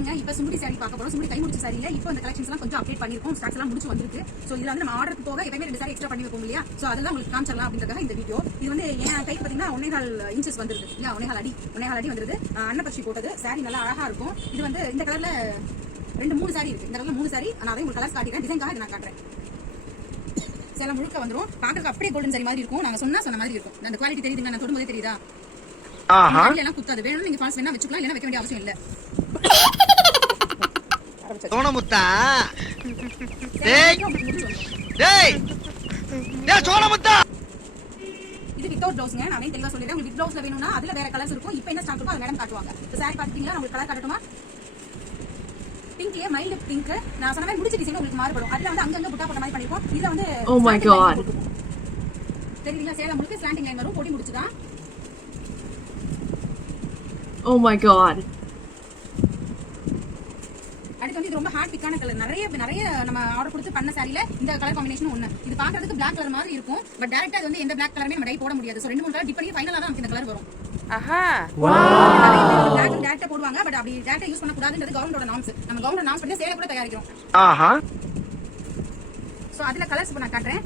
வணக்கம்ங்க. இப்போ சுங்குடி சாரி பார்க்க போறோம். சுங்குடி கைமுடிச்ச சாரியில இப்போ இந்த கலெக்ஷன்ஸ் எல்லாம் கொஞ்சம் அப்டேட் பண்ணிருக்கோம். ஸ்டாக்ஸ் எல்லாம் முடிச்சு வந்திருக்கு. சோ இதுல வந்து நம்ம ஆர்டருக்கு போக எப்பவுமே 2 சாரி எக்ஸ்ட்ரா பண்ணி வைப்போம் இல்லையா? சோ அதெல்லாம் உங்களுக்கு காமிச்சலாம் அப்படின்றதுக்காக இந்த வீடியோ. இது வந்து என் கைக்கு பாத்தீங்கன்னா 1.5 இன்ச்சஸ் வந்துருது இல்லையா? 1.5 அடி வந்துருது. அன்னப்பட்சி போட்டது சாரி நல்லா அழகா இருக்கும். இது வந்து இந்த கலர்ல 2-3 சாரி இருக்கு. இந்த கலர்ல 3 சாரி. நான் அதை உங்களுக்கு கலர்ஸ் காட்டிக்கிறேன். டிசைன்காக இதை நான் காட்டுறேன். சேலம் முழுக்க வந்துரும். பாக்குறதுக்கு அப்படியே கோல்டன் சாரி மாதிரி இருக்கும். நாங்க சொன்ன மாதிரி இருக்கும். அந்த குவாலிட்டி தெரியுதுங்க. நான் தொடும்போதே தெரியுதா? எல்லாம் குத்தாது. வேணும் நீங்க ஃபால்ஸ் வேணா வச்சுக்கலாம். இல்லைன்னா வைக்க வேண்டிய அவசியம் இல்ல. சோனமுத்தா டேய் டேய் டேய் சோனமுத்தா இது வித்தவுட் ப்ளவுஸ்ங்க. நான் தெளிவா சொல்லிடுறேன். உங்களுக்கு வித் ப்ளவுஸ்ல வேணும்னா அதுல வேற கலர்ஸ் இருக்கும். இப்போ என்ன ஸ்டாக் இருக்கோ அதை மேடம் காட்டுவாங்க. இப்போ சாரி பாத்தீங்களா? உங்களுக்கு கலர் காட்டட்டுமா? பிங்க்லயே மைல்டு பிங்க். நான் சொன்ன மாதிரி முடிச்ச டிசைன் உங்களுக்கு மாறுபடும். அதுல வந்து அங்கங்க புட்டா போட்ட மாதிரி பண்ணிருப்போம். இதுல வந்து ஓ மை காட் தெரியுங்களா? சேலம் முழுக்க ஸ்லாண்டிங் லைன் வரும். பொடி முடிச்சுதான். ஓ மை காட் அடுத்து வந்து இது ரொம்ப ஹார்ட் பிக்கான கலர். நிறைய நம்ம ஆர்டர் கொடுத்து பண்ண சாரில இந்த கலர் காம்பினேஷன் ஒண்ணு. இது பாக்குறதுக்கு பிளாக் கலர் மாதிரி இருக்கும். பட் டைரக்டா இது வந்து எந்த பிளாக் கலருமே நம்ம டை போட முடியாது. சோ 2-3 கலர் டிப் பண்ணி ஃபைனலா தான் நமக்கு இந்த கலர் வரும். ஆஹா பிளாக் டைரக்டா போடுவாங்க. பட் அப்படி டைரக்டா யூஸ் பண்ண கூடாதுன்றது கவர்மெண்டோட நார்ம்ஸ். நம்ம கவர்மெண்ட் நார்ம்ஸ் படி சேல கூட தயாரிக்கிறோம். ஆஹா சோ அதுல கலர்ஸ் இப்ப நான் காட்டுறேன்.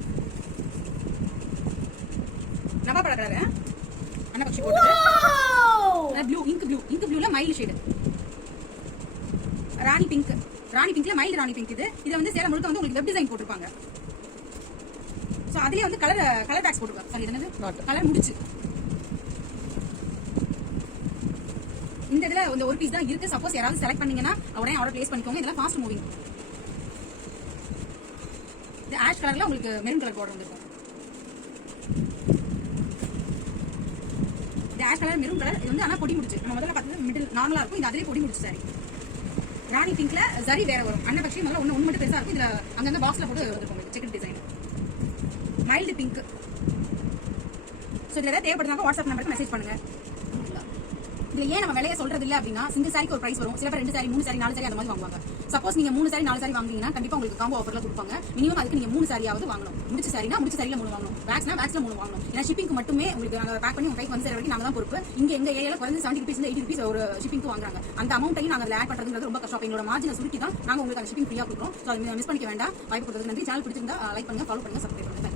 நவாப்பழ கலர் அன்னப்பட்சி போட்டது. ப்ளூ இங்க் ப்ளூல மைல்ட் ஷேட். ராணி பிங்க்ல மைல்ட் ராணி பிங்க். இது வந்து சேலம் முழுக்க வந்து உங்களுக்கு வெப் டிசைன் போட்டுருப்பாங்க. சோ அதுலயே வந்து கலர் பேக்ஸ் போட்டுருப்பாங்க. சாரி என்னது கலர் முடிச்சு. இந்த இதுல இந்த ஒரு பீஸ் தான் இருக்கு. சப்போஸ் யாராவது செலக்ட் பண்ணீங்கன்னா உடனே ஆர்டர் பிளேஸ் பண்ணிக்கோங்க. இதெல்லாம் ஃபாஸ்ட் மூவிங். இது ஆஷ் கலர்ல உங்களுக்கு மெரூன் கலர் பார்டர் வந்துருக்கும். இது ஆஷ் கலர் மெரூன் கலர். இது வந்து ஆனா பொடி முடிச்சு. நம்ம முதல்ல பார்த்தது மிடில் நார்மலா இருக்கும். இது அதிலே பொடி முடிச்சு சாரி. ராணி பிங்க்ல சரி வேற வரும். அன்னபக்ஷி முதல்ல ஒண்ணு மட்டும் பெருசா இருக்கும். இதுல அங்கங்க பாக்ஸ்ல போட்டு வந்துருக்கும் checked design. Mild pink. So இதுல ஏதாவது தேவைப்படுறவங்க வாட்ஸ்அப் நம்பருக்கு மெசேஜ் பண்ணுங்க. இதுல ஏன் நம்ம விலைய சொல்றது இல்ல அப்படின்னா சிங்கிள் சாரிக்கு ஒரு பிரைஸ் வரும். சில பேர் 2 சாரி 3 சாரி 4 சாரி அந்த மாதிரி வாங்குவாங்க. சப்போஸ் நீங்க 3 சாரி 4 சாரி வாங்குனீங்கன்னா கண்டிப்பா உங்களுக்கு காம்போ ஆஃபர்ல கொடுப்பாங்க. மினிமம் அதுக்கு நீங்க 3 சாரியாவது வாங்கணும். முடிச்ச சாரினா முடிச்ச சாரில 3 வாங்கணும். வேக்ஸ்னா வேக்ஸ்ல 3 வாங்கணும். ஏன்னா ஷிப்பிங்க்கு மட்டுமே உங்களுக்கு நாங்க பேக் பண்ணி உங்க கைக்கு வந்து சேர வரைக்கும் நாங்க தான் பொறுப்பு. இங்க எங்க ஏரியால குறைஞ்சது 70 ரூபீஸ் 80 ரூபீஸ் ஒரு ஷிப்பிங்க்கு வாங்குறாங்க. அந்த அமௌண்ட்டையும் நாங்க ஆட் பண்றதுங்கிறது ரொம்ப கஷ்டம். எங்களோட மார்ஜினை சுருக்கி தான் நாங்க உங்களுக்கு அந்த ஷிப்பிங் ஃப்ரீயா கொடுக்குறோம். சோ அதை மிஸ் பண்ணிக்க வேண்டாம். வாய்ப்பு கொடுத்ததுக்கு நன்றி. சேனல் பிடிச்சிருந்தா லைக் பண்ணுங்க, ஃபாலோ பண்ணுங்க, சப்ஸ்கிரைப் பண்ணுங்க.